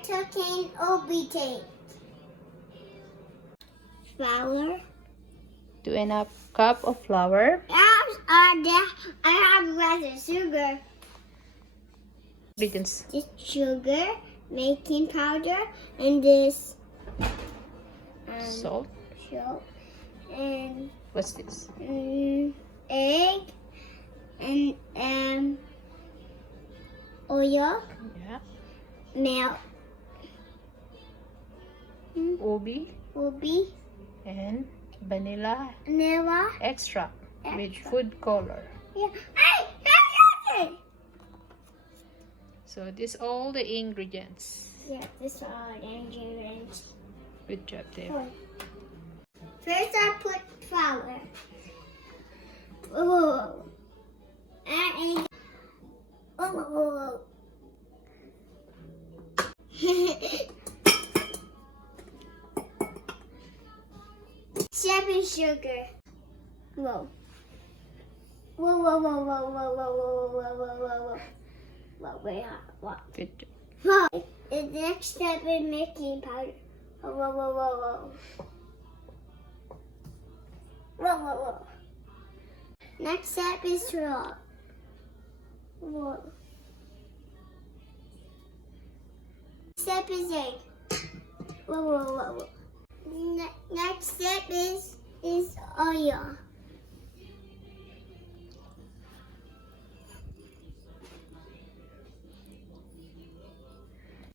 Sugarcane oblitate. Flour. 2.5 cup of flour. I have rather sugar. Ingredients. This sugar, baking powder, and this Salt. salt, and What's this? egg, and oil, Yeah. milk, Ubi ubi, and vanilla vanilla. extract with Extract. food color. Yeah. Hey! So these all the ingredients. Yeah, this are the ingredients. Good job there. First, I put flour. Oh. And oh. Seven sugar. Whoa. Whoa, whoa, whoa, whoa, whoa, whoa, whoa, whoa, whoa, whoa, whoa. Whoa, wait, what? Good job. Whoa. The next step is making powder. Whoa, whoa, whoa, whoa, whoa. Whoa, whoa, whoa. Next step is draw. Whoa. Step is egg. Whoa, whoa, whoa, whoa. Next step is oil.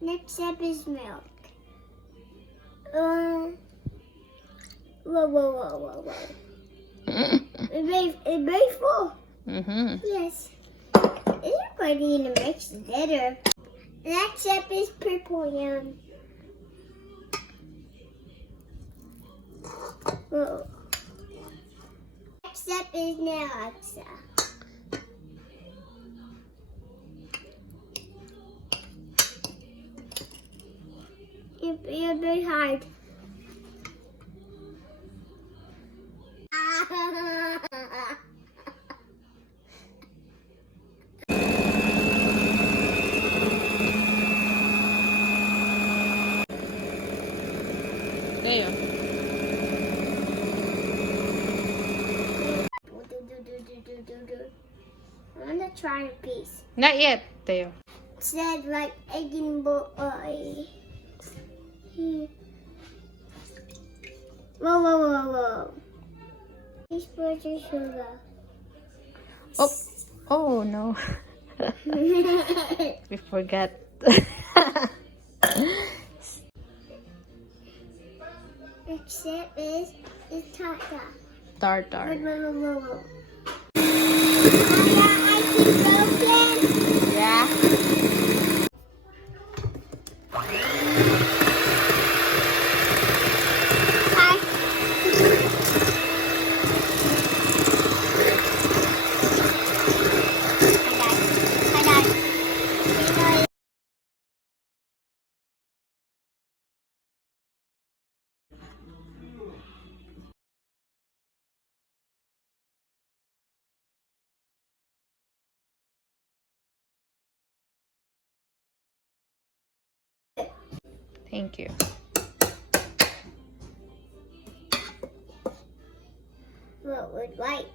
Next step is milk. Whoa, whoa, whoa, whoa, whoa. It's very full. Mm-hmm. Yes. It's going to mix it better. Next step is purple yum. Whoa. Next step is Alexa. You're very hard. There. I want to try a piece. Not yet, Theo. It said like egg and boy. Whoa, whoa, whoa, whoa. These birds are sugar. Oh, oh no. We forgot. Next step is tartar. Tartar. Whoa, whoa, whoa, whoa. I keep broken. Yeah. Thank you. What would white?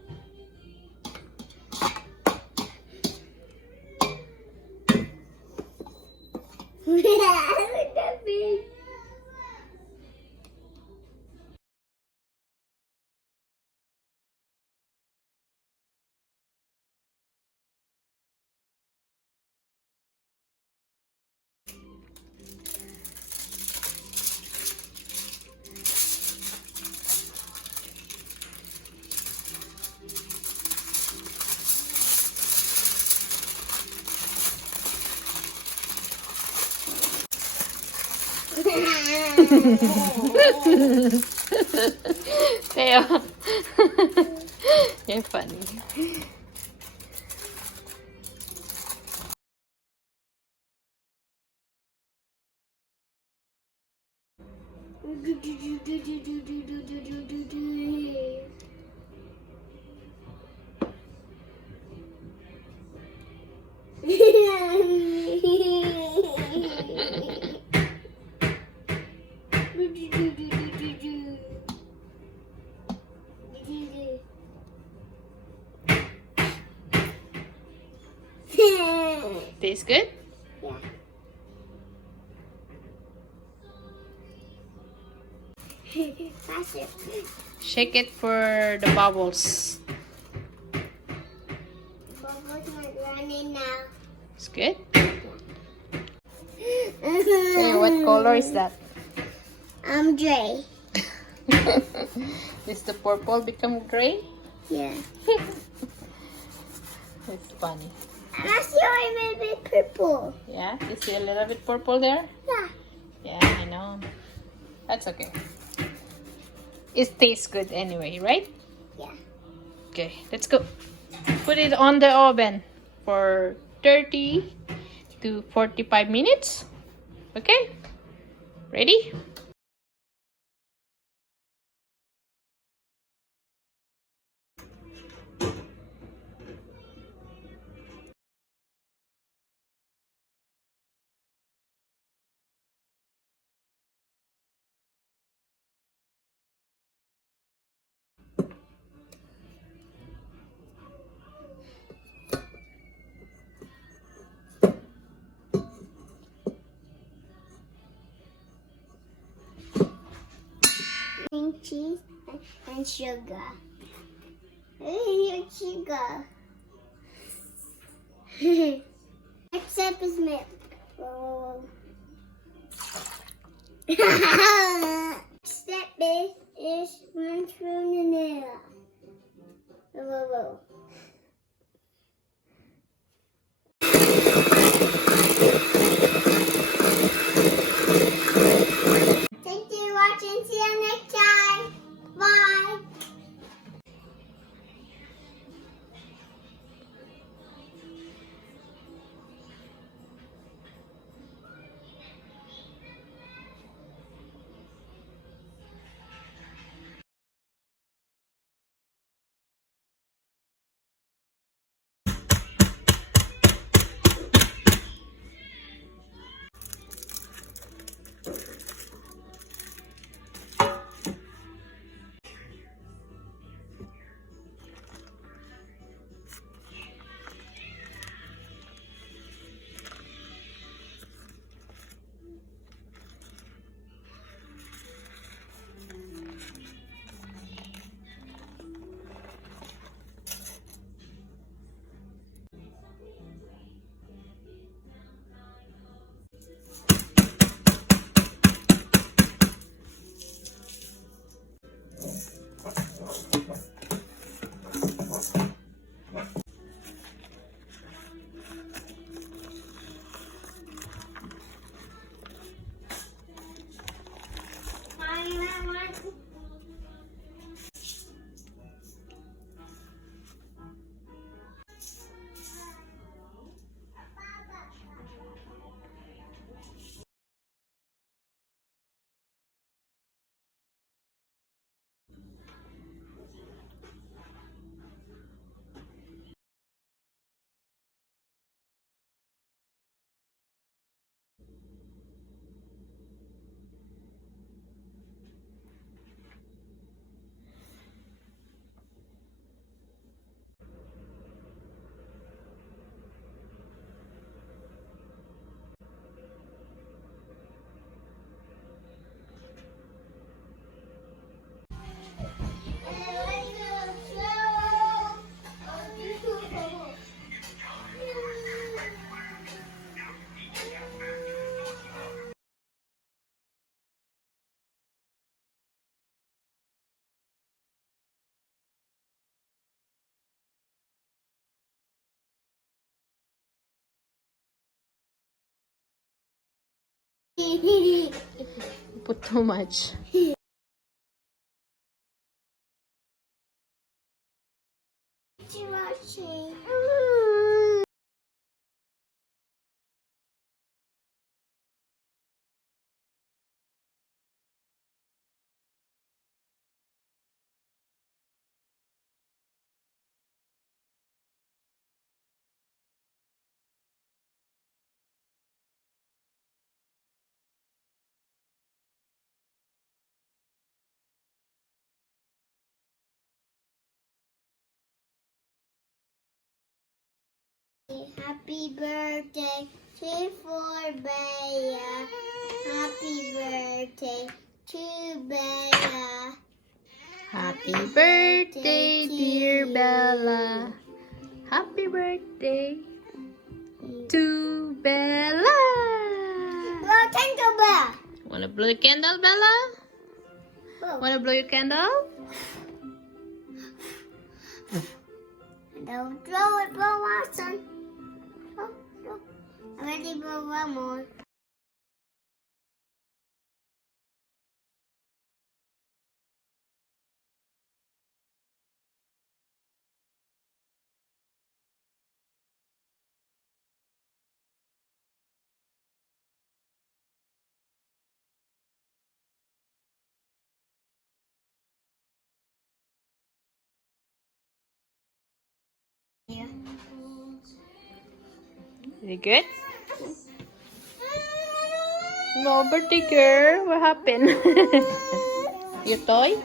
Look at that big. Theo. You're funny. Tastes good? Yeah. Faster. Shake it for the bubbles. Bubbles are running now. It's good? Hey, what color is that? I'm Dre. Is the purple become gray? Yeah. It's funny. And I see a bit purple. Yeah? You see a little bit purple there? Yeah. Yeah, I know. That's okay. It tastes good anyway, right? Yeah. Okay, let's go. Put it on the oven for 30 to 45 minutes. Okay? Ready? Cream cheese and sugar. Hey, your sugar. Next step is milk. Whoa. Step is 1 spoon vanilla. Whoa. Thank you for watching. See you next time. Bye. Put too much. Happy birthday to Bella. Happy birthday to Bella. Happy birthday, dear Bella. Happy birthday to Bella. Blow candle bell. Wanna blow your candle, Bella? Blow. Wanna blow your candle? Don't throw it, blow Watson. Oh, no. I'm ready to blow one more. Yeah. Very good. No, birthday girl. What happened? Your toy?